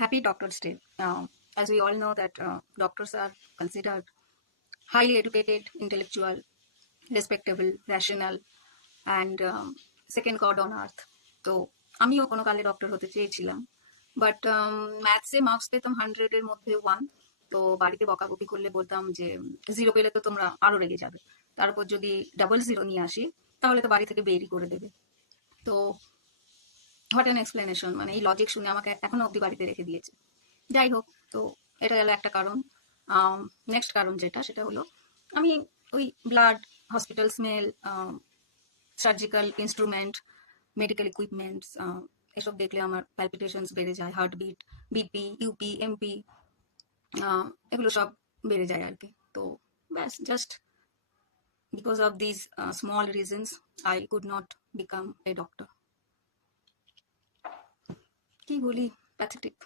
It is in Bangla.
Happy Doctor's Day. As we all know that doctors are considered highly educated, intellectual, respectable, rational, and second god on earth. তো আমিও কোনো কালে ডক্টর হতে চেয়েছিলাম, বাট ম্যাথসে মার্কস পেতাম 100-এর মধ্যে 1। তো বাড়িতে বকাবকি করলে বলতাম যে 0 পেলে তো তোমরা আরো রেগে যাবে, তারপর যদি ডাবল 0 নিয়ে আসি তাহলে তো বাড়ি থেকে বেরই করে দেবে। তো হোয়াট অ্যান এক্সপ্লেনেশন, মানে এই লজিক শুনে আমাকে এখনো অব্দি বাড়িতে রেখে দিয়েছে। যাই হোক, তো এটা গেল একটা কারণ। নেক্সট কারণ যেটা, সেটা হলো আমি ওই blood, hospital smell, surgical instrument, medical equipments, এসব দেখলে আমার প্যালপিটেশনস বেড়ে যায়, হার্টবিট, বিপি, ইউপি, এমপি, এগুলো সব বেড়ে যায় আর কি। তো ব্যাস, just because of this small reasons I could not become a doctor. কি বলি, প্যাথেটিক।